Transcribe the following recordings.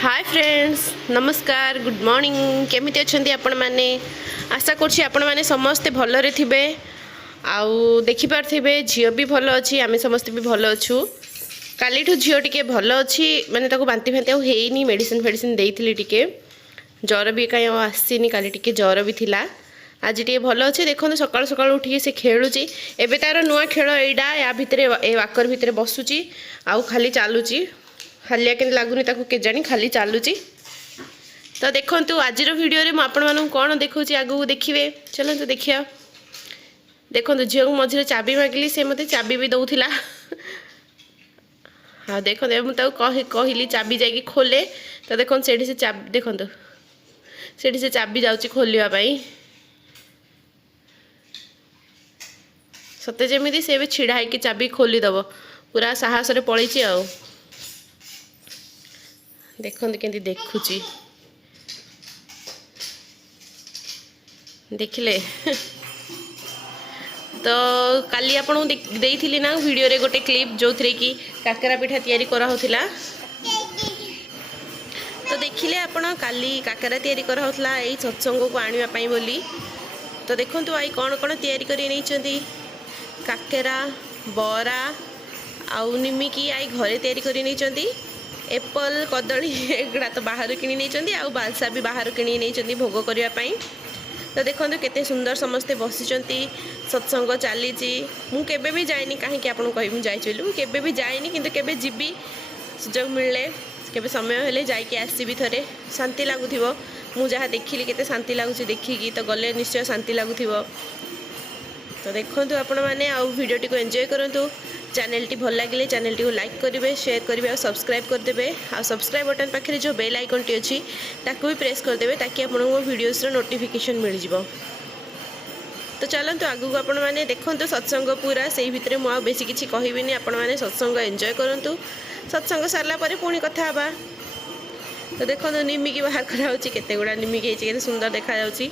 Hi friends, नमस्कार, good morning. केमिति अछंती आपण माने? आशा करछि आपण माने समस्ते भलरे थिबे। आउ देखि पारथिबे झियो भी भल अछि, आमे समस्ते भी भल अछु। कालीठू झियो टिके भल अछि, माने ताको बांती फांती आउ हेइनी, मेडिसिन फेडिसिन देइथिली टिके। ज्वर भी काई आसीनी, काली टिके ज्वर भी थिला। आज टिके भल अछि। देखो सकाळ सकाळ उठी से खेलुची। एबे तार नुआ खेल एडा या भितरे ए वाकर भितरे बसुची आउ खाली चालुची। हालिया के लगुनि ताको के जानी खाली चालुची। तो देखंतु आज वीडियो रे म आपण मानु कोन देखौची, आगु देखिबे। चलंतु देखिया। देखंतु झियो को मझिरे चाबी मागली, से मते चाबी भी दउथिला। हाँ देखो मु ताको कहली चाबी जाकी खोले। तो देखो सेठी से चाबी देखंतु, सेठी से चाबी जाउची खोलिया पई। सते जेमिति से छिड़ा है कि चाबी खोली दबो, पूरा साहस रे पळीची आउ। देखते केंती देखुची, देखिले। तो काली आपन देइथिली ना वीडियो रे गोटे क्लिप जो थरे कि काकरा पिठा तयारी करा होथिला। तो देखिले आपण काली काकरा तयारी करा होतला एई सत्संग को आनिबा पई बोली। तो देखंतु आई कोन कोन तयारी करी नै चंदी। काकरा, बरा आउ निमिकी आई घरे तयारी करी नै चंदी। एप्पल, कदली एगुड़ा तो बाहर किणी नहीं चंदी, आउ बालसा भी बाहर किणी नहीं चंदी भोग करिया पई। तो देखंतु केते सुंदर समस्ते बसिचंती, सत्संग चलीची। मु केबे भी जाइनी, काहे कि आपन कहि मु जाइचलु, मु केबे भी जाइनी, किंतु केबे जिबी सुजोग मिलले, केबे समय हेले जाई के आसीबी। थरे शांति लागुथिबो। मु जहा देखिली केते शांति लागुची देखिकी, तो गले निश्चय शांति लागुथिबो। तो देखंतु आपण माने आउ वीडियो टी को एंजॉय करंतु। चैनल टी भल लगे चैनल टी को लाइक करेंगे, शेयर करेंगे और सब्सक्राइब करदे। आ सब्सक्राइब बटन पाखे जो बेल आइकन टी अच्छी ताकू भी प्रेस करदे, ताकि आपको वीडियोस नोटिफिकेशन मिल जाए। तो चलते आगू आपण मैंने देखते सत्संग पूरा से भितर मुझे बेसी किसी कहबी। आपण मैंने सत्संग एंजॉय करूँ। सत्संग सारा पर पुणी कथा हवा। तो देखो निमिकी बाहर कराऊँ, केते गुड़ा निमिकी केते सुंदर देखा जाउची।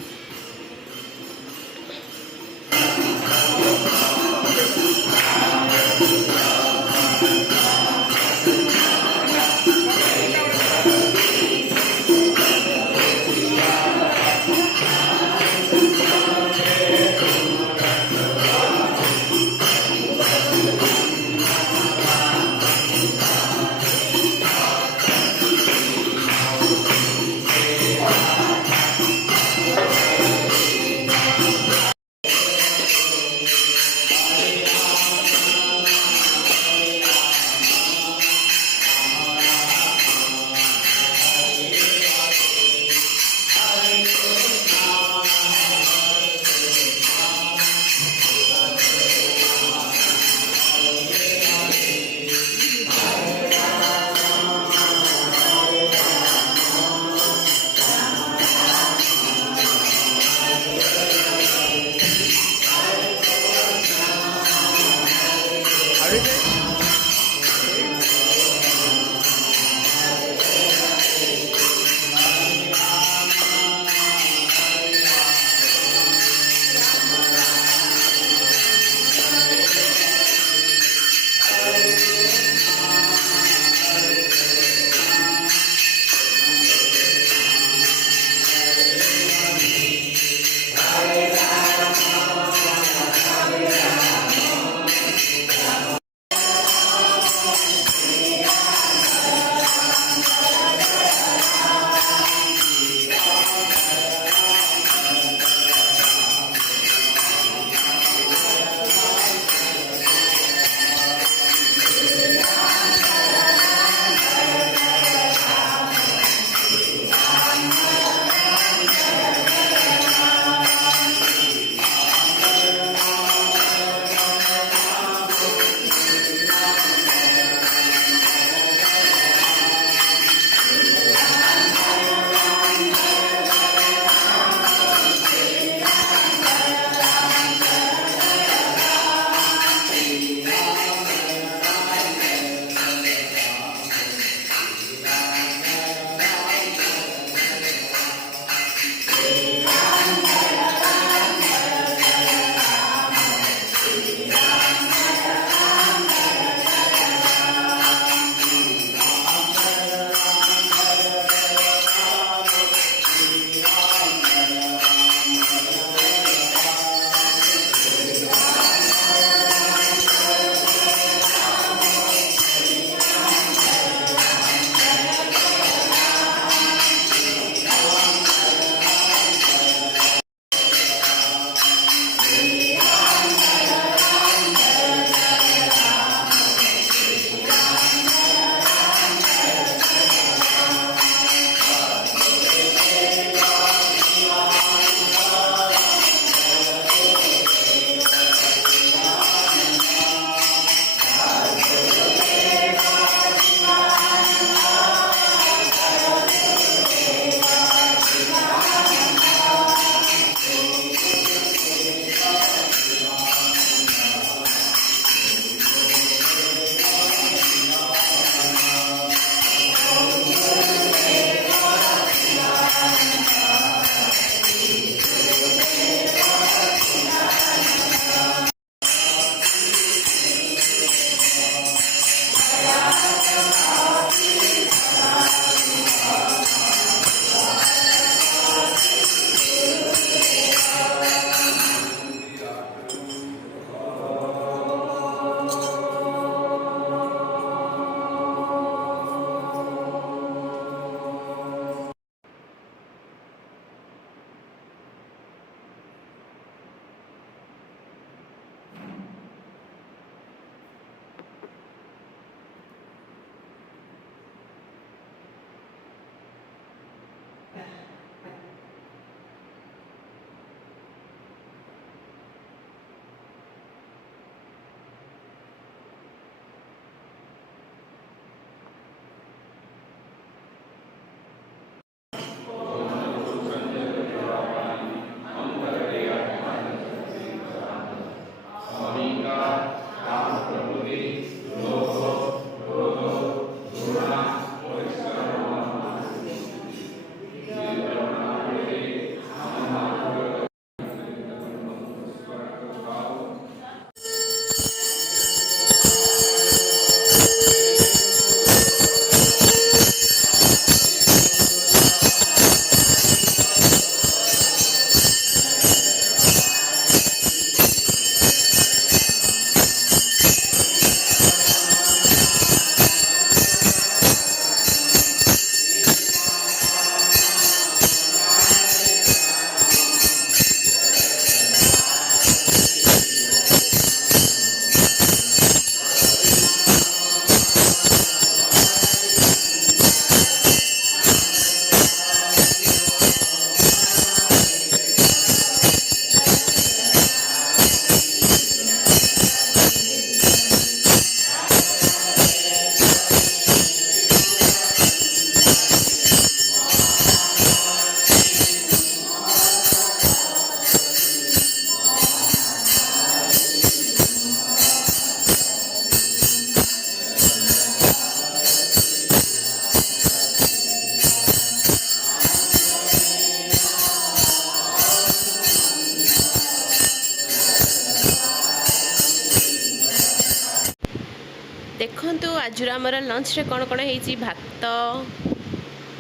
आमर लंच रे कौन कौन है भात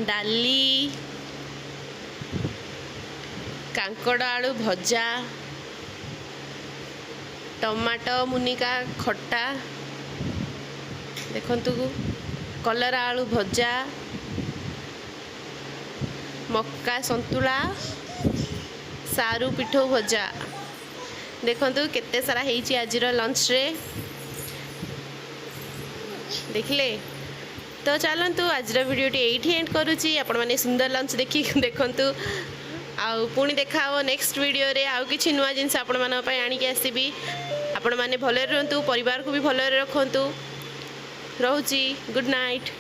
डाली कांकड़ आलू भजा टमाटो मुनिका खट्टा देखंतु कलरा आलू भजा मक्का संतुला सारू पिठो भजा देखंतु केते सारा हेची आजिर लंच रे देखले। तो चलतु आज भिडियोटी ये एंड करुँची आपण मैंने सुंदर लंच देखी देखंतु आउ पुणी देखा नेक्स्ट वीडियो रे आउ किछि नुआ जिनस आपण मन पय आनी के आसीबी। आपण माने भले रहंतु परिवार को भी भले रखंतु। रहूची गुड नाइट।